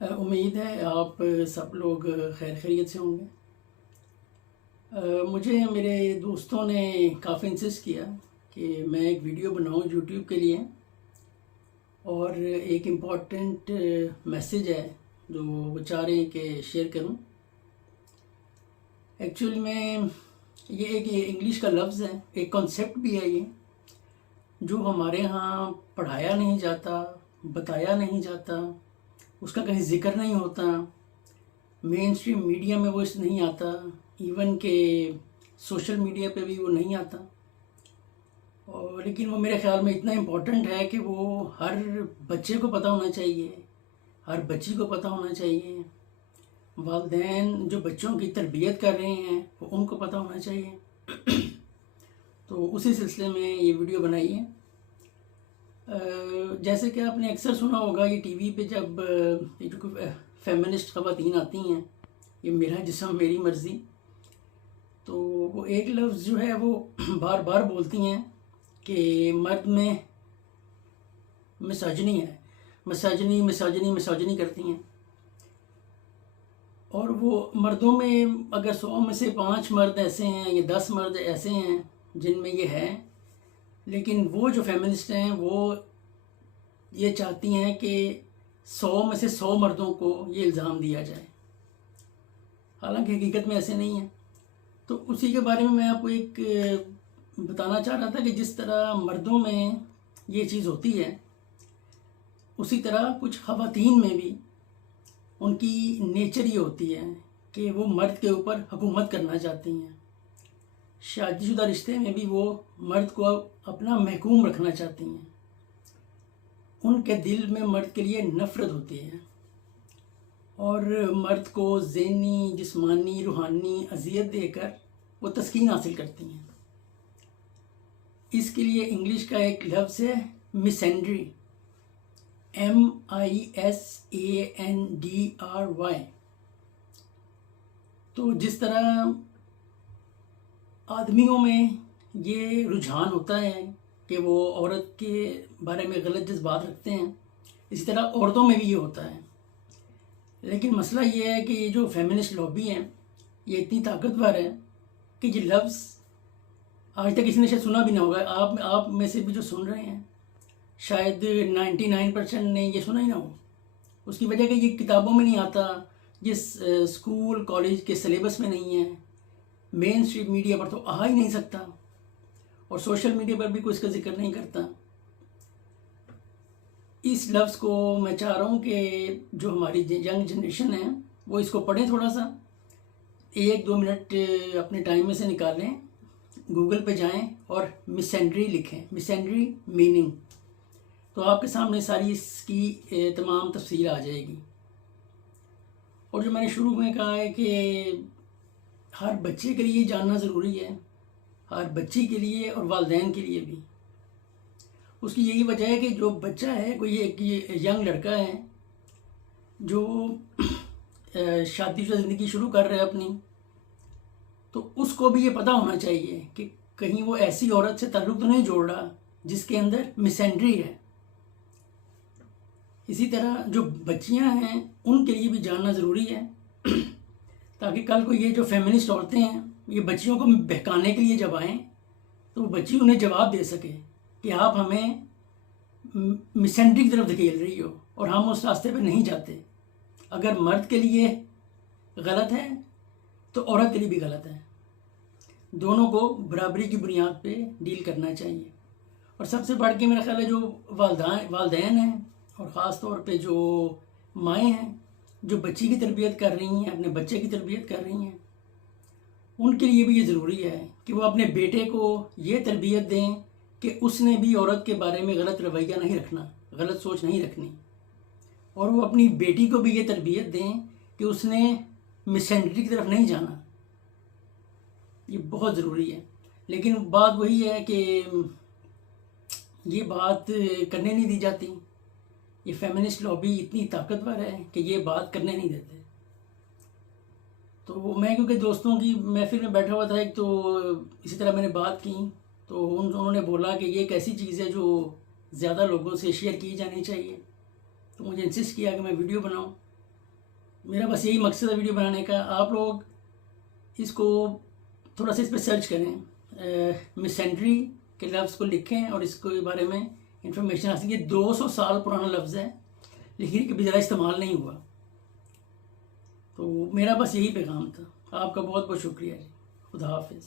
امید ہے آپ سب لوگ خیر خیریت سے ہوں گے۔ مجھے میرے دوستوں نے کافی انسسٹ کیا کہ میں ایک ویڈیو بناؤں یوٹیوب کے لیے، اور ایک امپورٹنٹ میسیج ہے جو وہ چاہ رہے ہیں کہ شیئر کروں۔ ایکچولی میں یہ ایک انگلش کا لفظ ہے، ایک کانسیپٹ بھی ہے یہ، جو ہمارے ہاں پڑھایا نہیں جاتا، بتایا نہیں جاتا، اس کا کہیں ذکر نہیں ہوتا، مین اسٹریم میڈیا میں وہ نہیں آتا، ایون کہ سوشل میڈیا پہ بھی وہ نہیں آتا، اور لیکن وہ میرے خیال میں اتنا امپورٹنٹ ہے کہ وہ ہر بچے کو پتہ ہونا چاہیے، ہر بچی کو پتہ ہونا چاہیے، والدین جو بچوں کی تربیت کر رہے ہیں وہ ان کو پتہ ہونا چاہیے۔ تو اسی سلسلے میں یہ ویڈیو بنائی ہے۔ جیسے کہ آپ نے اکثر سنا ہوگا، یہ ٹی وی پہ جب یہ جو فیمنسٹ خواتین آتی ہیں، یہ میرا جسم میری مرضی، تو وہ ایک لفظ جو ہے وہ بار بار بولتی ہیں کہ مرد میں مساجنی ہے، مساجنی کرتی ہیں، اور وہ مردوں میں اگر 100 میں سے 5 مرد ایسے ہیں یا 10 مرد ایسے ہیں جن میں یہ ہے، لیکن وہ جو فیمنسٹ ہیں وہ یہ چاہتی ہیں کہ 100 میں سے 100 مردوں کو یہ الزام دیا جائے، حالانکہ حقیقت میں ایسے نہیں ہے۔ تو اسی کے بارے میں آپ کو ایک بتانا چاہ رہا تھا کہ جس طرح مردوں میں یہ چیز ہوتی ہے، اسی طرح کچھ خواتین میں بھی ان کی نیچر یہ ہوتی ہے کہ وہ مرد کے اوپر حکومت کرنا چاہتی ہیں، شادی شدہ رشتے میں بھی وہ مرد کو اپنا محکوم رکھنا چاہتی ہیں، ان کے دل میں مرد کے لیے نفرت ہوتی ہے، اور مرد کو ذہنی، جسمانی، روحانی اذیت دے کر وہ تسکین حاصل کرتی ہیں۔ اس کے لیے انگلش کا ایک لفظ ہے مسینڈری، MISANDRY۔ تو جس طرح آدمیوں میں یہ رجحان ہوتا ہے کہ وہ عورت کے بارے میں غلط جذبات رکھتے ہیں، اسی طرح عورتوں میں بھی یہ ہوتا ہے۔ لیکن مسئلہ یہ ہے کہ یہ جو فیمنسٹ لابی ہے یہ اتنی طاقتور ہے کہ یہ لفظ آج تک کسی نے شاید سنا بھی نہ ہوگا۔ آپ میں سے بھی جو سن رہے ہیں شاید 99% نے یہ سنا ہی نہ ہو۔ اس کی وجہ کہ یہ کتابوں میں نہیں آتا، یہ اسکول کالج کے سلیبس میں نہیں ہے، مین اسٹریم میڈیا پر تو آ ہی نہیں سکتا، اور سوشل میڈیا پر بھی کوئی اس کا ذکر نہیں کرتا۔ اس لفظ کو میں چاہ رہا ہوں کہ جو ہماری ینگ جنریشن ہے وہ اس کو پڑھیں، تھوڑا سا 1-2 منٹ اپنے ٹائم میں سے نکالیں، گوگل پہ جائیں اور مسینڈری لکھیں، مسینڈری میننگ، تو آپ کے سامنے ساری اس کی تمام تفصیل آ جائے گی۔ اور جو میں نے شروع میں کہا ہے کہ ہر بچے کے لیے جاننا ضروری ہے، ہر بچی کے لیے اور والدین کے لیے بھی۔ اس کی یہی وجہ ہے کہ جو بچہ ہے، کوئی ایک ینگ لڑکا ہے جو شادی شدہ زندگی شروع کر رہا ہے اپنی، تو اس کو بھی یہ پتہ ہونا چاہیے کہ کہیں وہ ایسی عورت سے تعلق تو نہیں جوڑ رہا جس کے اندر مسینڈری ہے۔ اسی طرح جو بچیاں ہیں ان کے لیے بھی جاننا ضروری ہے، تاکہ کل کو یہ جو فیمنسٹ عورتیں ہیں یہ بچیوں کو بہکانے کے لیے جب آئیں تو وہ بچی انہیں جواب دے سکے کہ آپ ہمیں مسینڈری کی طرف دھکیل رہی ہو اور ہم اس راستے پہ نہیں جاتے۔ اگر مرد کے لیے غلط ہے تو عورت کے لیے بھی غلط ہے، دونوں کو برابری کی بنیاد پہ ڈیل کرنا چاہیے۔ اور سب سے بڑھ کے میرا خیال ہے جو والدین ہیں، اور خاص طور پہ جو مائیں ہیں جو بچی کی تربیت کر رہی ہیں، اپنے بچے کی تربیت کر رہی ہیں، ان کے لیے بھی یہ ضروری ہے کہ وہ اپنے بیٹے کو یہ تربیت دیں کہ اس نے بھی عورت کے بارے میں غلط رویہ نہیں رکھنا، غلط سوچ نہیں رکھنی، اور وہ اپنی بیٹی کو بھی یہ تربیت دیں کہ اس نے مسینڈری کی طرف نہیں جانا۔ یہ بہت ضروری ہے، لیکن بات وہی ہے کہ یہ بات کرنے نہیں دی جاتی۔ یہ فیمنسٹ لابی اتنی طاقتور ہے کہ یہ بات کرنے نہیں دیتے۔ تو میں کیونکہ دوستوں کی محفل میں بیٹھا ہوا تھا ایک، تو اسی طرح میں نے بات کی، تو انہوں نے بولا کہ یہ ایک ایسی چیز ہے جو زیادہ لوگوں سے شیئر کی جانی چاہیے، تو مجھے انسسٹ کیا کہ میں ویڈیو بناؤں۔ میرا بس یہی مقصد ہے ویڈیو بنانے کا. آپ لوگ اس کو تھوڑا سا اس پہ سرچ کریں، مسینٹری کے لفظ کو لکھیں اور اس کے بارے میں انفارمیشن حاصل. یہ 200 سال پرانا لفظ ہے لیکن کبھی زیادہ استعمال نہیں ہوا. تو میرا بس یہی پیغام تھا. آپ کا بہت بہت شکریہ جی. خدا حافظ.